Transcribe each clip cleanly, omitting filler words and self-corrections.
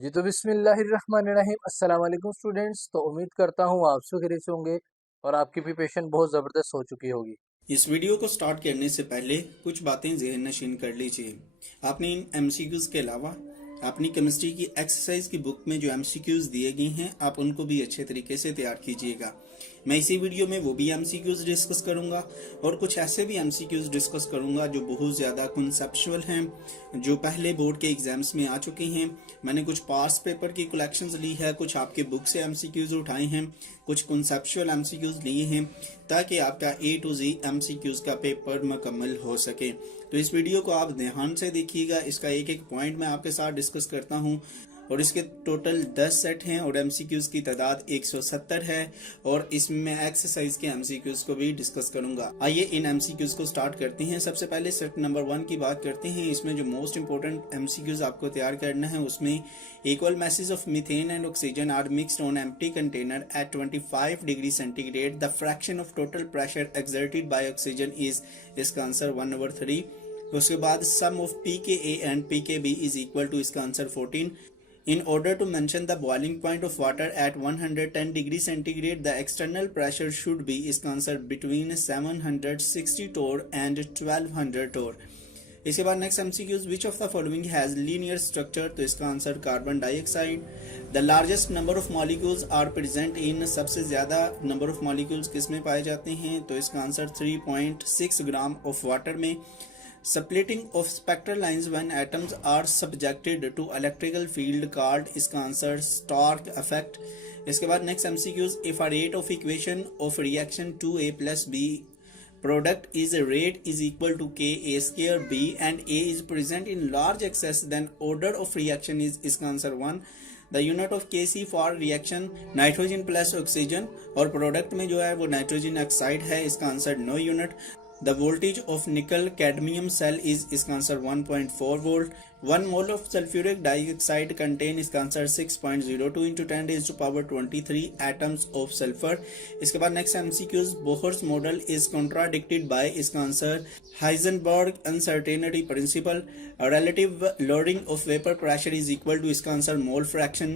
जी तो बिस्मिल्लाहिर्रहमानिर्रहीम अस्सलाम वालेकुम स्टूडेंट्स। तो उम्मीद करता हूँ आप सब खैरियत से होंगे और आपकी प्रिपरेशन बहुत ज़बरदस्त हो चुकी होगी। इस वीडियो को स्टार्ट करने से पहले कुछ बातें ज़हन नशीन कर लीजिए। आपने इन एमसीक्यूज़ के अलावा अपनी केमिस्ट्री की एक्सरसाइज की बुक में जो एमसीक्यूज़ दिए गए हैं आप उनको भी अच्छे तरीके से तैयार कीजिएगा। मैं इसी वीडियो में वो भी एमसीक्यूज़ डिस्कस करूंगा और कुछ ऐसे भी एमसीक्यूज़ डिस्कस करूंगा जो बहुत ज़्यादा कॉन्सेप्चुअल हैं, जो पहले बोर्ड के एग्जाम्स में आ चुके हैं। मैंने कुछ पास्ट पेपर की कलेक्शंस ली है, कुछ आपके बुक से एमसीक्यूज़ उठाए हैं, कुछ कॉन्सेप्चुअल एमसीक्यूज़ लिए हैं ताकि आपका ए टू जी एमसीक्यूज़ का पेपर मुकम्मल हो सके। तो इस वीडियो को आप ध्यान से देखिएगा, इसका एक एक पॉइंट मैं आपके साथ डिस्कस करता हूँ। और इसके टोटल 10 सेट हैं और एमसीक्यूज़ की तादाद 170 है और इसमें मैं एक्सरसाइज के एमसीक्यूज़ को भी डिस्कस करूंगा। आइए इन एमसीक्यूज़ को स्टार्ट करते हैं। सबसे पहले सेट नंबर 1 की बात करते हैं। इसमें जो मोस्ट इंपॉर्टेंट एमसीक्यूज़ आपको तैयार करना है उसमें equal masses of methane and oxygen are mixed on empty container at 25 degree centigrade. The fraction of total pressure exerted by oxygen is इसका आंसर 1/3। उसके बाद sum of pKa and pKb is equal to इसका answer 14। In order to mention the boiling point of water at 110 degree centigrade, the external pressure should be इसका answer between 760 torr and 1200 torr। इसके बाद next MCQs, which of the following has linear structure, तो इसका answer carbon dioxide. The largest number of molecules are present in, सबसे ज्यादा number of molecules किस में पाए जाते हैं, तो इसका आंसर 3.6 ग्राम ऑफ वाटर में। Splitting of spectral lines when atoms are subjected to electrical field called, इसका आंसर Stark effect। इसके बाद next MCQs, if a rate of equation of reaction 2a plus b product is a rate is equal to k a square b and a is present in large excess, then order of reaction is इसका answer 1। The unit of Kc for reaction nitrogen plus oxygen और product में जो है वो nitrogen oxide है, इसका answer no unit. The voltage of nickel cadmium cell is, इसका answer 1.4 volt. 1 mole of sulphuric dioxide content, इसका answer 6.02 into 10 raise to power 23 atoms of sulphur. इसके बाद next MCQs, Bohr's model is contradicted by, इसका answer Heisenberg uncertainty principle. relative loading of vapor pressure is equal to, इसका answer mole fraction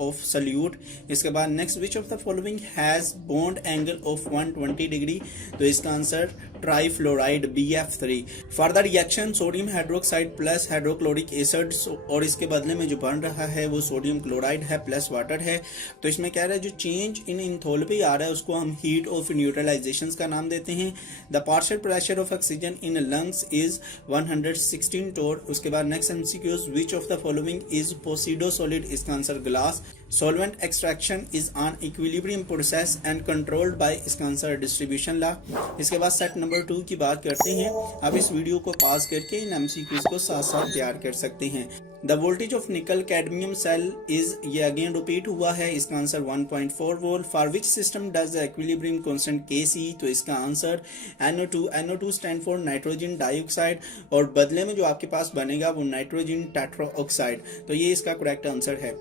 of solute. इसके बाद next, which of the following has bond angle of 120 degree, तो इसका answer trifluoride BF3। For the reaction sodium hydroxide plus hydrochloric acid, और इसके बदले में जो बन रहा है वो सोडियम क्लोराइड है प्लस वाटर है। तो इसमें कह रहा है जो चेंज इन इंथोल्पी आ रहा है उसको हम हीट ऑफ न्यूट्रलाइजेशन का नाम देते हैं। The partial pressure of oxygen in lungs is 116 torr. उसके बाद next MCQs, which of the following is pseudo solid, इसका answer glass. Solvent extraction is on equilibrium process and controlled by, इसका answer distribution law. इसके बाद set number 2 की बात करते हैं। आप इस वीडियो को पॉज करके इन एमसीक्यूज को साथ साथ तैयार कर सकते हैं। The voltage of nickel cadmium cell is, ये अगेन रिपीट हुआ है, इसका answer 1.4 volt. For which system does the equilibrium constant Kc, तो इसका answer NO2। NO2 stand for nitrogen dioxide और बदले में जो आपके पास बनेगा वो नाइट्रोजन टेट्राऑक्साइड, तो ये इसका करेक्ट आंसर है।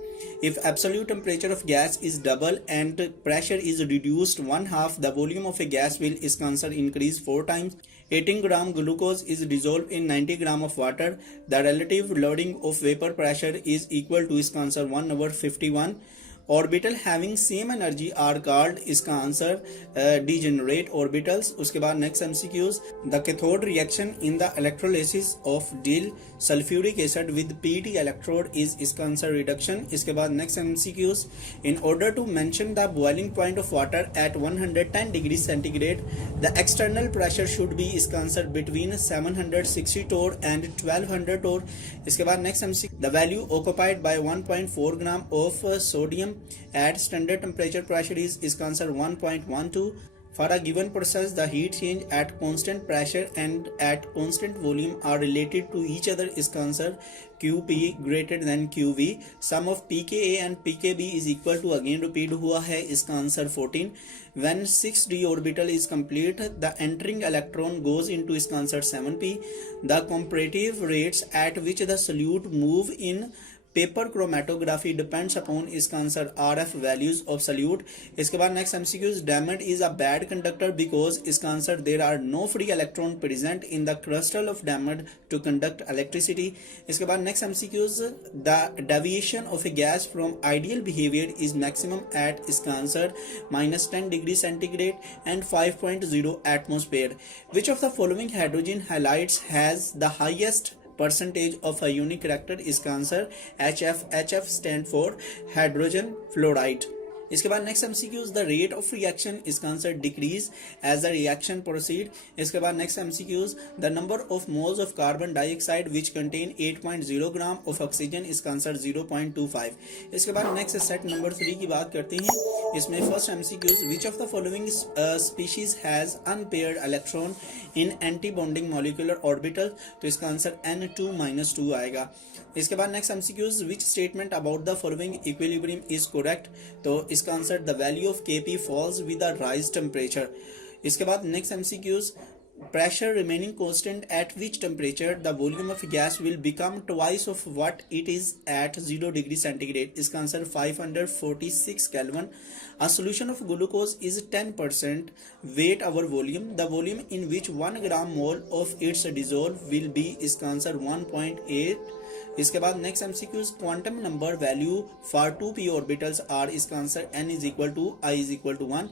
If absolute temperature of gas is double and pressure is reduced 1/2, the volume of a gas will, इसका answer increase 4 times. 18 gram glucose is dissolved in 90 gram of water. The relative loading of vapor pressure is equal to, इसका answer 1/51। Orbital having same energy are called, इसका answer degenerate orbitals. उसके बाद next MCQs, the cathode reaction in the electrolysis of dil sulphuric acid with PT electrode is, इसका answer reduction. इसके बाद next MCQs, in order to mention the boiling point of water at 110 degree centigrade, the external pressure should be, इसका answer between 760 torr and 1200 torr. इसके बाद next MCQ, the value occupied by 1.4 gram of sodium at standard temperature pressure is, इसका answer 1.12। For a given process, the heat change at constant pressure and at constant volume are related to each other, इसका answer QP greater than QV। Sum of pKa and pKb is equal to, again repeat हुआ है, इसका answer 14। When 6d orbital is complete, the entering electron goes into, इसका answer 7p। The comparative rates at which the solute move in paper chromatography depends upon, इसका answer RF values of solute. इसके बाद next MCQs, diamond is a bad conductor because, इसका answer there are no free electron present in the crystal of diamond to conduct electricity. इसके बाद next MCQs, the deviation of a gas from ideal behaviour is maximum at, इसका answer -10 degree centigrade and 5.0 atmosphere. Which of the following hydrogen halides has the highest percentage of a unique character, इसका answer HF। HF stand for hydrogen fluoride. इसके बाद next MCQs, the rate of reaction, इसका answer decrease as the reaction proceed. इसके बाद next MCQs, the number of moles of carbon dioxide which content 8.0 gram of oxygen, इसका answer 0.25। इसके बाद next set number 3 की बात करते हैं। इसमें first MCQs, which of the following species has unpaired electron in anti bonding molecular orbital, तो इसका आंसर N2-2 आएगा। इसके बाद next MCQs, which statement about the following equilibrium is correct, तो इसका answer the value of Kp falls with the rise temperature. इसके बाद next MCQs, pressure remaining constant at which temperature the volume of gas will become twice of what it is at 0 degree centigrade, इसका answer 546 Kelvin। A solution of glucose is 10% weight over volume, the volume in which 1 gram mole of its dissolve will be, इसका answer 1.8। इसके बाद next MCQs, quantum number value for 2p orbitals are, इसका answer n is equal to I is equal to 1।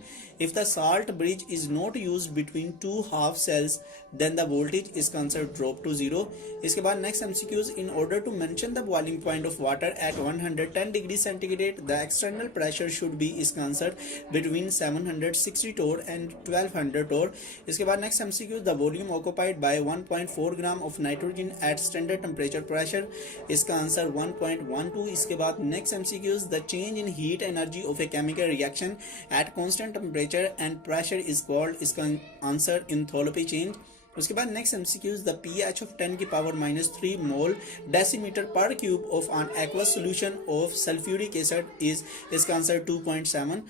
if the salt bridge is not used between two half cells then the voltage, इसका answer drop to 0। इसके बाद next MCQs, in order to mention the boiling point of water at 110 degree centigrade the external pressure should be, इसका answer between 760 torr and 1200 torr। इसके बाद next MCQs, the volume occupied by 1.4 gram of nitrogen at standard temperature pressure, इसका answer 1.12। इसके बाद next MCQs, the change in heat energy of a chemical reaction at constant temperature and pressure is called, इसका answer enthalpy change. उसके बाद next MCQs, the pH of 10 की power -3 मोल decimetre पर cube of an aqueous solution of sulphuric acid is, इसका answer 2.7।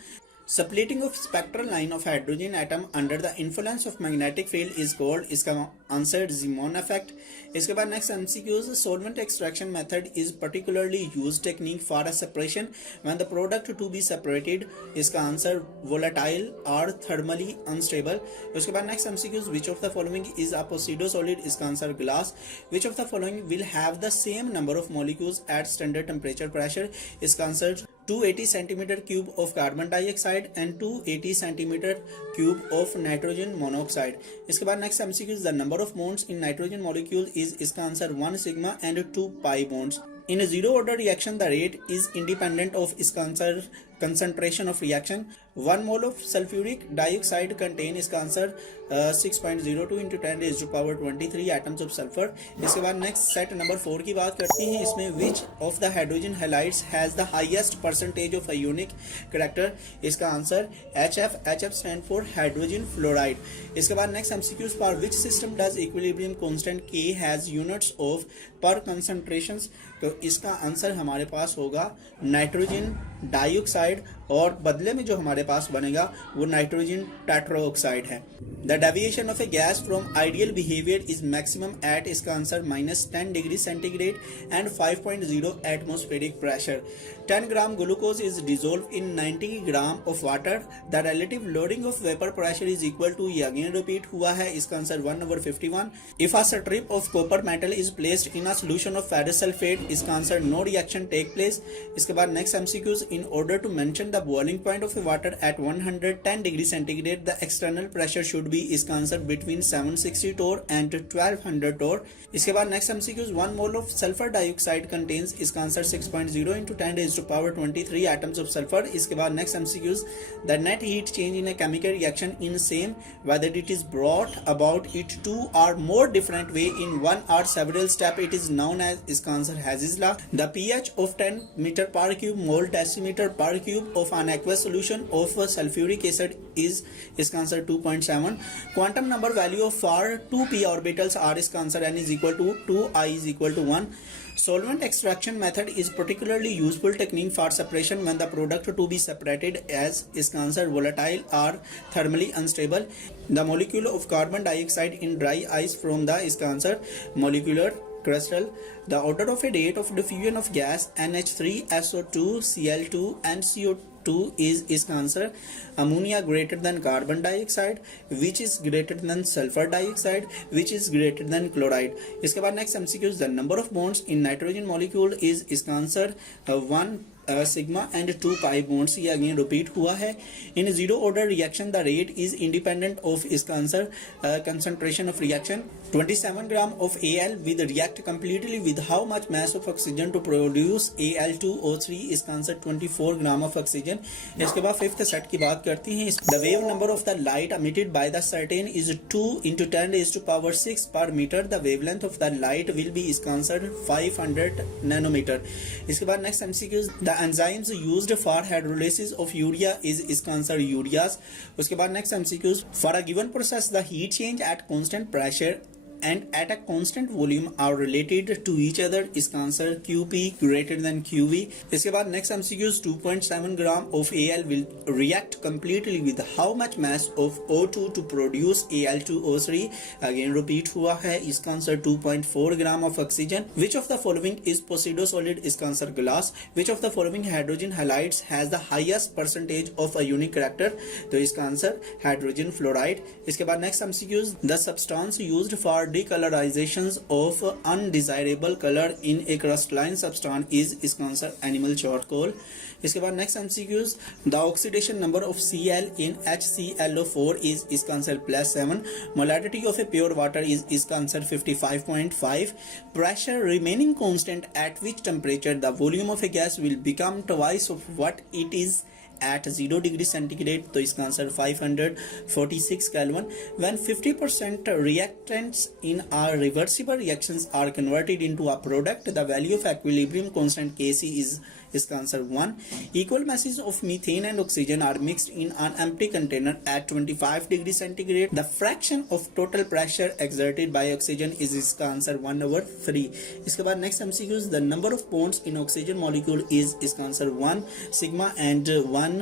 Splitting of spectral line of hydrogen atom under the influence of magnetic field is called, इसका answer Zeeman effect। इसके बाद next MCQs, solvent extraction method is particularly used technique for a separation when the product to be separated, इसका answer volatile or thermally unstable। उसके बाद next MCQs, which of the following is a pseudo solid, इसका आंसर glass। which of the following will have the same number of molecules at standard temperature pressure, इसका answer 280 centimeter cube of carbon dioxide and 280 centimeter cube of nitrogen monoxide। इसके बाद next MCQs, the number of bonds in nitrogen molecule is, इसका answer 1 sigma and 2 pi bonds। In a zero order reaction the rate is independent of, इसका answer concentration of reaction। 1 mole of sulfuric dioxide contain, इसका answer 6.02 into 10 raised to power 23 atoms of sulfur। इसके बाद next set number 4 की बात करते हैं। इसमें which of the hydrogen halides has the highest percentage of a unique character, इसका answer HF। HF stand for hydrogen fluoride। इसके बाद next MCQs, for which system does equilibrium constant K has units of per concentrations, तो इसका answer हमारे पास होगा nitrogen dioxide और बदले में जो हमारे पास बनेगा वो नाइट्रोजन टेट्राऑक्साइड है। The deviation of a gas from ideal behaviour is maximum at, इसका answer -10 degree centigrade and 5.0 atmospheric pressure. 10 gram glucose is dissolve in 90 gram of water, the relative loading of vapour pressure is equal to, ये again repeat हुआ है, इसका answer 1/51। If a strip of copper metal is placed in a solution of ferrous sulphate, इसका answer no reaction take place. इसके बाद next MCQs, in order to mention the boiling point of water at 110 degree centigrade the external pressure should be, इसका answer between 760 torr and 1200 torr. इसके बाद next MCQs, 1 mole of sulphur dioxide contains, इसका answer 6.0 into 10 raised to power 23 atoms of sulfur। इसके बाद next MCQs, the net heat change in A chemical reaction in same whether it is brought about it two or more different way in one or several step, it is known as, इसका answer Hazy's law। The pH of 10 meter per cube mole decimeter per cube of an aqueous solution of sulfuric acid is, इसका answer 2.7। quantum number value of for 2p orbitals are, इसका answer n is equal to 2, I is equal to 1। Solvent extraction method is particularly useful technique for separation when the product to be separated as, इसका answer volatile or thermally unstable। The molecule of carbon dioxide in dry ice from the, इसका answer molecular crystal. The order of a rate of diffusion of gas NH3SO2 Cl2 and CO2 is इसका answer ammonia greater than carbon dioxide, which is greater than sulfur dioxide, which is greater than chloride. इसके बाद next MCQ is the number of bonds in nitrogen molecule is इसका answer 1 sigma and 2 pi bonds. ये again repeat हुआ है. In zero order reaction the rate is independent of इसका answer concentration of reaction. 27 gram of Al with react completely with how much mass of oxygen to produce Al2O3 इसका answer 24 gram of oxygen. इसके बाद fifth set की बात करते हैं. The wave number of the light emitted by the certain is 2 into 10 raised to power 6 per meter. The wavelength of the light will be इसका answer 500 nanometer. इसके बाद next MCQ the enzymes used for hydrolysis of urea is इसका answer ureas. उसके बाद next MCQ for a given process the heat change at constant pressure and at a constant volume are related to each other. इसका answer QP greater than QV. इसके बाद next MCQ 2.7 gram of Al will react completely with how much mass of O2 to produce Al2O3. again repeat हुआ है. इसका answer 2.4 gram of oxygen. Which of the following is pseudo-solid? इसका आंसर glass. Which of the following hydrogen halides has the highest percentage of a unique character? तो इसका answer hydrogen fluoride. इसके बाद next MCQ the substance used for decolorizations of undesirable color in a crystalline substance is इसका answer animal charcoal. इसके बाद next MCQs the oxidation number of Cl in HClO4 is इसका answer +7. molality of a pure water is इसका answer 55.5. pressure remaining constant at which temperature the volume of a gas will become twice of what it is at 0 degree centigrade. तो इसका answer 546 Kelvin. When 50% reactants in our reversible reactions are converted into a product, the value of equilibrium constant Kc is इसका answer 1. Equal masses of methane and oxygen are mixed in an empty container at 25 degree centigrade. The fraction of total pressure exerted by oxygen is इसका answer 1/3. इसके बाद next MCQs the number of bonds in oxygen molecule is इसका answer 1 sigma and 1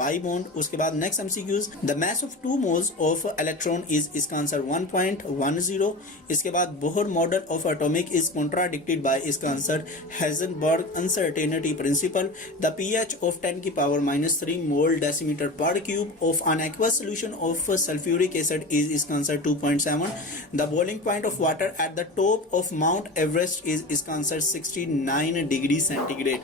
pi bond. उसके बाद next MCQs the mass of 2 moles of electron is इसका answer 1.10. इसके बाद Bohr model of atomic is contradicted by इसका answer Heisenberg uncertainty principle. The pH of 10 की power -3 mole decimeter per cube of an aqueous solution of sulfuric acid is इसका answer 2.7. The boiling point of water at the top of Mount Everest is इसका answer 69 degree centigrade.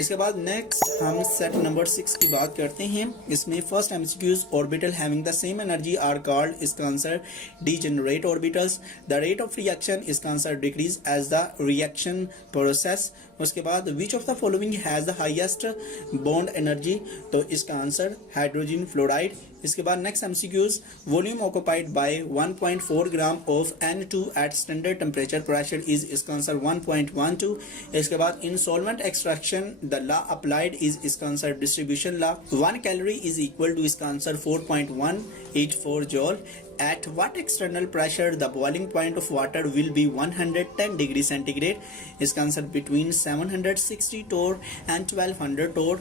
इसके बाद next हम set number 6 की बात करते हैं. इसमें first MCQs orbital having the same energy are called इसका answer degenerate orbitals. The rate of reaction इसका answer decrease as the reaction process. उसके बाद which of the following has the highest bond energy? तो इसका answer hydrogen fluoride. इसके बाद next MCQs volume occupied by 1.4 gram of N2 at standard temperature pressure is इसका answer 1.12. इसके बाद in solvent extraction the law applied is इसका answer distribution law. 1 calorie is equal to इसका answer 4.184 joule. At what external pressure the boiling point of water will be 110 degree centigrade? इसका answer between 760 torr and 1200 torr.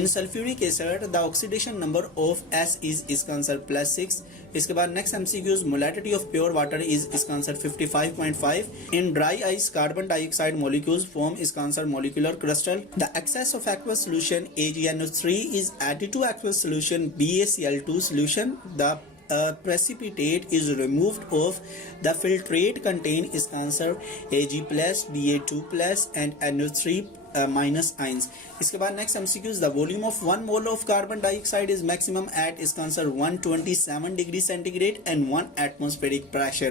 In sulfuric acid the oxidation number of S is इसका answer +6. इसके बाद next MCQs molality of pure water is इसका answer 55.5. In dry ice carbon dioxide molecules form इसका answer molecular crystal. The excess of aqueous solution AgNO3 is added to aqueous solution BaCl2 solution. The precipitate is removed of the filtrate contain इसका answer Ag+, Ba2+ and NO3 minus ions. इसके बाद next MCQs the volume of 1 mole of carbon dioxide is maximum at इसका answer 127 degree centigrade and 1 atmospheric pressure.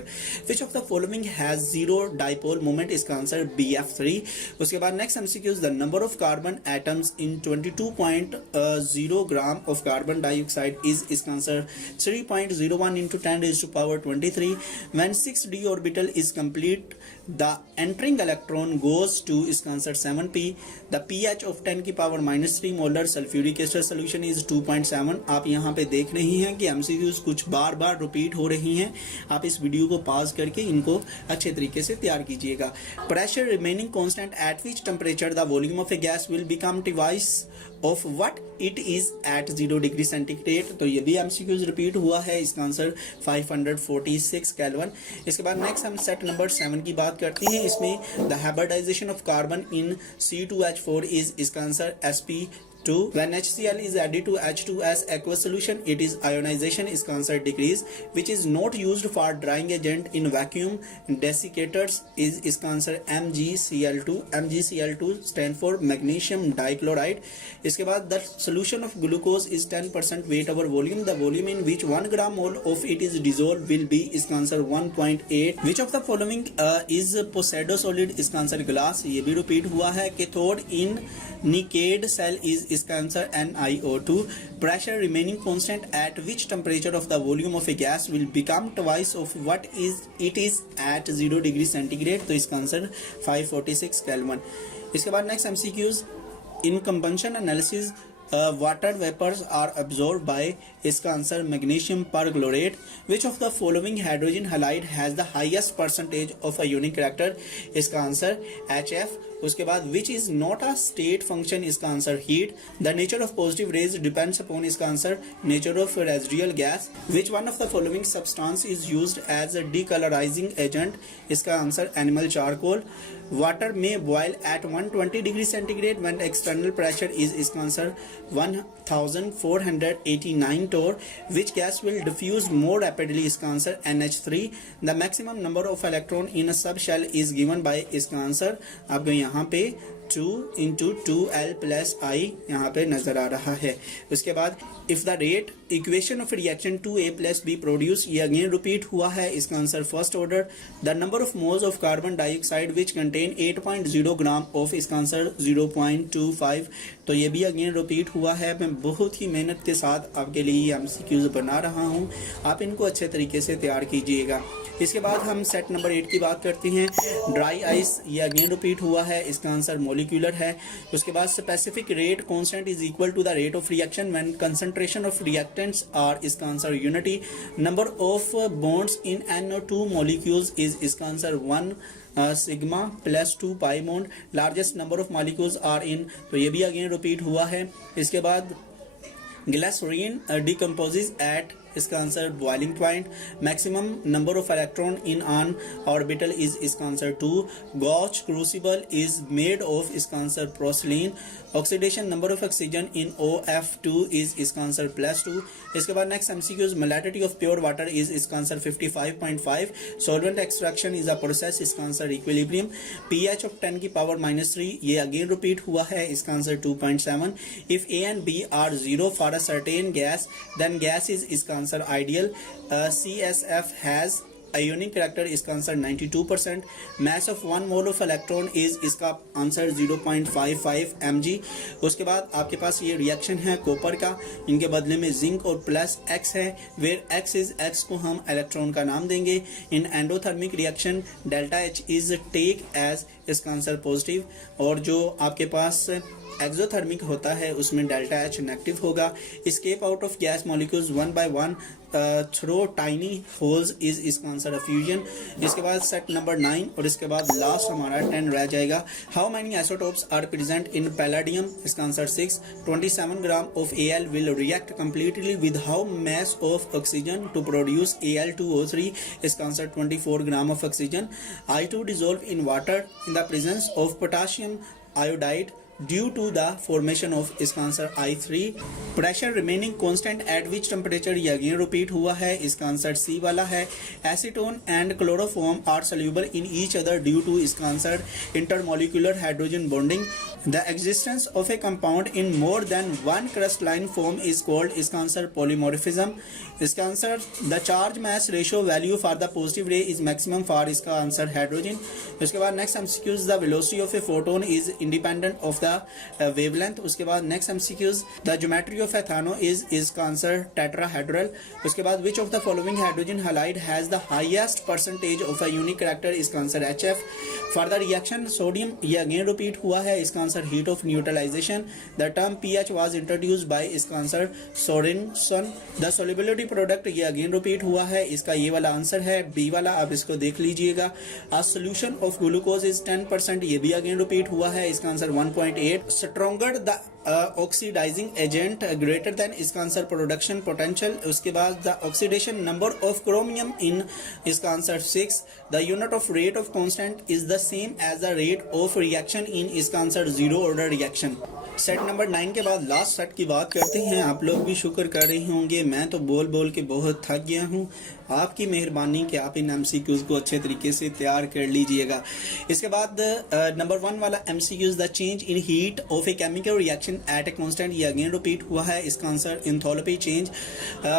Which of the following has zero dipole moment? इसका answer BF3. उसके बाद next MCQs the number of carbon atoms in 22.0 gram of carbon dioxide is इसका answer 3.01 into 10 raised to power 23. When 6d orbital is complete the entering electron goes to इसका answer 7p. The pH of 10 की power -3 molar sulphuric acid solution is 2.7। आप यहाँ पे देख रही हैं कि MCQs कुछ बार बार रिपीट हो रही हैं। आप इस वीडियो को पॉज करके इनको अच्छे तरीके से तैयार कीजिएगा। Pressure remaining constant at which temperature the volume of a gas will become twice of what it is at 0 degree centigrade. तो ये भी MCQs रिपीट हुआ है। इसका आंसर 546 केल्विन। इसके बाद नेक्स्ट हम सेट नंबर 7 की बात करते हैं। इसमें the hybridization of carbon in C2H4 is, इसका answer sp2। when HCl is added to H2S aqueous solution, it is ionization, इसका answer decrease, which is not used for drying agent in vacuum desiccators is, इसका answer MgCl2। MgCl2 stand for magnesium dichloride। इसके बाद the solution of glucose is 10% weight over volume, the volume in which 1 gram mole of it is dissolved will be, इसका answer 1.8। which of the following is pseudo solid, इसका आंसर glass। ये भी repeat हुआ है। Cathode in nicad cell is, इसका answer NiO2। Pressure remaining constant at which temperature of the volume of a gas will become twice of what is it is at 0 degree centigrade. तो इसका answer 546 kelvin. इसके बाद next MCQs, in combustion analysis water vapours are absorb bye, इसका answer magnesium perchlorate. Which of the following hydrogen halide has the highest percentage of a unique character, इसका answer HF। उसके बाद which is not a state function, इसका answer heat. The nature of positive rays depends upon, इसका answer nature of residual gas. Which one of the following substance is used as a decolourising agent, इसका answer animal charcoal. Water में boil at 120 degree centigrade when external pressure is, इसका answer 1489 torr। Which gas will diffuse more rapidly, इसका answer NH3। The maximum number of electron in a subshell is given by, इसका answer आपको यहाँ पे 2 × 2l + I यहाँ पे नजर आ रहा है। उसके बाद if the rate equation of reaction 2A + B produce, ये अगेन रिपीट हुआ है। इसका answer first order. The number of moles of carbon dioxide which content 8.0 gram of, इसका आंसर 0.25। तो ये भी अगेन रिपीट हुआ है। मैं बहुत ही मेहनत के साथ आपके लिए MCQs बना रहा हूँ। आप इनको अच्छे तरीके से तैयार कीजिएगा। इसके बाद हम सेट नंबर 8 की बात करते हैं। ड्राई आइस, ये अगेन रिपीट हुआ है। इसका आंसर मोलिकुलर है। उसके बाद specific rate constant is equal to the rate of reaction when concentration of reactants are, इसका answer unity. Number of bonds in NO2 molecules is, इसका answer 1 sigma + 2 pi bond. Largest number of molecules are in, तो ये भी again repeat हुआ है। इसके बाद glycerine decomposes at, इसका answer boiling point. Maximum number of electron in on orbital is, इसका answer 2। Gooch crucible is made of, इसका answer porcelain. Oxidation number of oxygen in OF2 is, इसका answer +2। इसके बाद next MCQs, molarity of pure water is, इसका answer 55.5। Solvent extraction is a process, इसका answer equilibrium. pH of 10 की power -3, ये again repeat हुआ है। इसका answer 2.7। If A and B are 0 for a certain gas then gas is, इसका answer ideal. CSF has ionic character, इसका answer 92%। Mass of 1 mole of electron is, इसका answer 0.55 mg। उसके बाद आपके पास ये रिएक्शन है कॉपर का, इनके बदले में जिंक और +X है, वेयर X इज, X को हम इलेक्ट्रॉन का नाम देंगे। In endothermic reaction ΔH is take as, इसका आंसर पॉजिटिव। और जो आपके पास एक्सोथर्मिक होता है उसमें ΔH नेगेटिव होगा। Escape out of gas molecules 1 by 1 through tiny holes is, इसका आंसर फ्यूजन। इसके बाद सेट नंबर 9 और इसके बाद लास्ट हमारा 10 रह जाएगा। How many isotopes are present in palladium, इसका answer 6। 27 gram of Al will react completely with how mass of oxygen to produce Al2O3, इसका answer 24 gram of oxygen. I2 dissolve in water in the presence of potassium iodide due to the formation of, इसका answer I3। Pressure remaining constant at which temperature, ये again repeat हुआ है। इसका answer C वाला है। Acetone and chloroform are soluble in each other due to, इसका answer intermolecular hydrogen bonding. The existence of a compound in more than 1 crystalline form is called, इसका answer polymorphism. इसका answer the charge mass ratio value for the positive ray is maximum for, इसका answer hydrogen. इसके बाद next MCQs, the velocity of a photon is independent of the the wavelength. उसके बाद next MCQs, the geometry of एथानो is इसका answer tetrahedral. उसके बाद which of the following hydrogen halide has the highest percentage of a unique character, इसका answer HF। For the reaction sodium, ये again repeat हुआ है, इसका answer heat of neutralisation. The term pH was introduced by, इसका answer Sorensen. The solubility product, ये again repeat हुआ है, इसका ये वाला आंसर है बी वाला, आप इसको देख लीजिएगा। A solution of glucose is 10%, ये भी अगेन रिपीट हुआ है, इसका answer 1.8। Stronger the oxidizing agent greater than, इसका आंसर प्रोडक्शन पोटेंशियल। उसके बाद the oxidation number of chromium in, इसका answer 6। The unit of rate of constant is the same as the rate of reaction in, इसका answer zero order reaction. Set number 9 के बाद last set की बात करते हैं। आप लोग भी शुक्र कर रहे होंगे, मैं तो बोल बोल के बहुत थक गया हूँ। आपकी मेहरबानी कि आप इन एमसीक्यूज को अच्छे तरीके से तैयार कर लीजिएगा। इसके बाद नंबर 1 वाला MCQs, the change in heat of a chemical reaction at a constant, ये अगेन रिपीट हुआ है, इसका answer enthalpy change.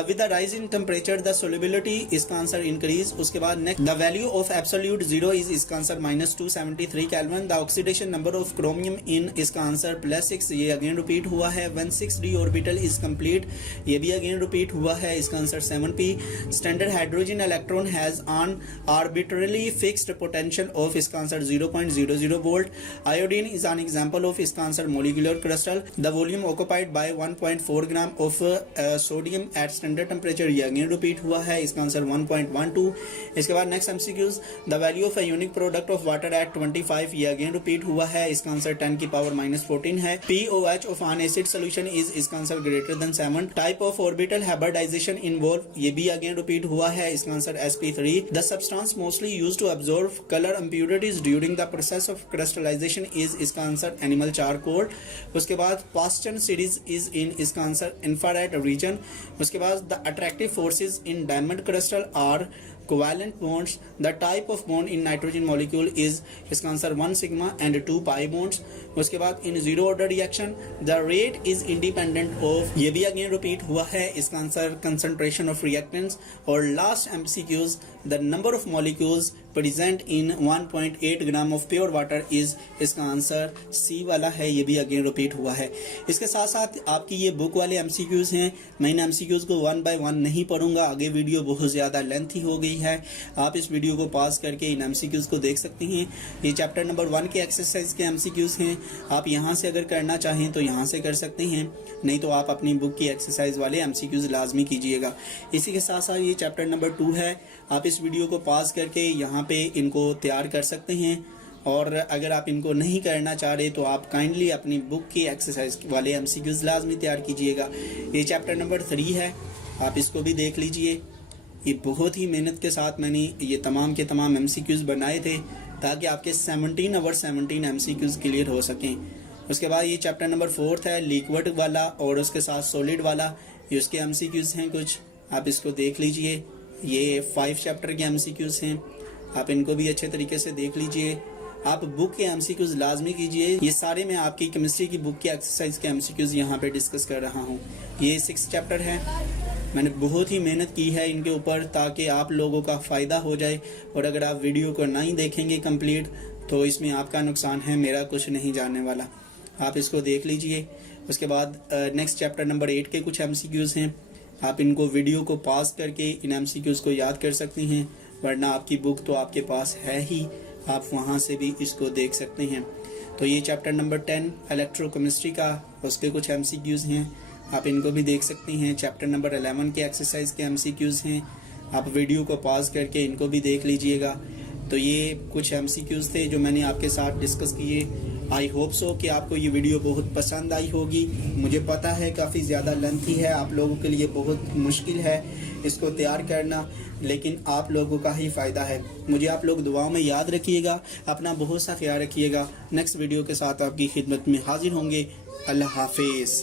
With the rise in temperature the solubility, इसका आंसर इंक्रीज। उसके बाद next, the value of absolute zero is, इसका answer -273 kelvin. The oxidation number of chromium in, इसका answer +6, ये अगेन रिपीट हुआ है। When 6d orbital is complete, ये भी अगेन रिपीट हुआ है, इसका answer 7p। Standard hydrogen electron has on arbitrarily fixed potential of, इसका answer 0.00 volt. Iodine is an example of, इसका answer molecular crystal. The volume occupied by 1.4 gram of sodium at standard temperature, ये again repeat हुआ है, इसका answer 1.12। इसके बाद next MCQs, the value of a unique product of water at 25, ये again repeat हुआ है, इसका आंसर 10 की पावर -14 है। pOH of an acid solution is, इसका answer greater than 7। Type of orbital hybridization involve, ये भी अगेन रिपीट हुआ है, इसका answer sp3। The substance mostly used to absorb colour impurities during the process of crystallization is, इसका answer animal charcoal. उसके बाद Paschen series is in, इसका answer infrared region. उसके बाद the attractive forces in diamond crystal are covalent bonds. The type of bond in nitrogen molecule is, इसका answer 1 sigma and 2 pi bonds. उसके बाद in zero order reaction the rate is independent of, ये भी again repeat हुआ है, इसका answer concentration of reactants। और last MCQs, the number of molecules present in 1.8 gram of pure water is, इसका answer C वाला है, ये भी अगेन रिपीट हुआ है। इसके साथ साथ आपकी ये बुक वाले MCQs हैं, मैं इन MCQs को 1 by 1 नहीं पढ़ूंगा, आगे वीडियो बहुत ज़्यादा लेंथी हो गई है। आप इस वीडियो को पॉज करके इन MCQs को देख सकते हैं। ये चैप्टर नंबर 1 के एक्सरसाइज के MCQs हैं, आप यहाँ से अगर करना चाहें तो यहाँ से कर सकते हैं, नहीं तो आप अपनी बुक की एक्सरसाइज वाले MCQs लाजमी कीजिएगा। इसी के साथ साथ ये चैप्टर नंबर 2 है, आप इस वीडियो को पॉज करके यहाँ पे इनको तैयार कर सकते हैं। और अगर आप इनको नहीं करना चाह रहे तो आप काइंडली अपनी बुक की एक्सरसाइज वाले MCQs लाजमी तैयार कीजिएगा। ये चैप्टर नंबर 3 है, आप इसको भी देख लीजिए। ये बहुत ही मेहनत के साथ मैंने ये तमाम के तमाम MCQs बनाए थे ताकि आपके 17 ओवर 17 MCQs क्लियर हो सकें। उसके बाद ये चैप्टर नंबर 4 है, लिक्विड वाला और उसके साथ सॉलिड वाला, ये उसके MCQs हैं कुछ, आप इसको देख लीजिए। ये 5 चैप्टर के MCQs हैं, आप इनको भी अच्छे तरीके से देख लीजिए। आप बुक के MCQs लाजमी कीजिए। ये सारे मैं आपकी केमिस्ट्री की बुक के एक्सरसाइज के MCQs यहाँ पे डिस्कस कर रहा हूँ। ये 6 चैप्टर है, मैंने बहुत ही मेहनत की है इनके ऊपर ताकि आप लोगों का फ़ायदा हो जाए। और अगर आप वीडियो को नहीं देखेंगे कंप्लीट तो इसमें आपका नुकसान है, मेरा कुछ नहीं जाने वाला। आप इसको देख लीजिए। उसके बाद नेक्स्ट चैप्टर नंबर 8 के कुछ MCQs हैं, आप इनको वीडियो को पॉज करके इन MCQs को याद कर सकते हैं, वरना आपकी बुक तो आपके पास है ही, आप वहाँ से भी इसको देख सकते हैं। तो ये चैप्टर नंबर 10 इलेक्ट्रोकेमिस्ट्री का, उसके कुछ MCQs हैं, आप इनको भी देख सकते हैं। चैप्टर नंबर 11 के एक्सरसाइज के MCQs हैं, आप वीडियो को पॉज करके इनको भी देख लीजिएगा। तो ये कुछ MCQs थे जो मैंने आपके साथ डिस्कस किए। आई होप सो कि आपको ये वीडियो बहुत पसंद आई होगी। मुझे पता है काफ़ी ज़्यादा लेंथी है, आप लोगों के लिए बहुत मुश्किल है इसको तैयार करना, लेकिन आप लोगों का ही फ़ायदा है। मुझे आप लोग दुआओं में याद रखिएगा, अपना बहुत सा ख्याल रखिएगा। नेक्स्ट वीडियो के साथ आपकी खिदमत में हाजिर होंगे। अल्लाह हाफिज़।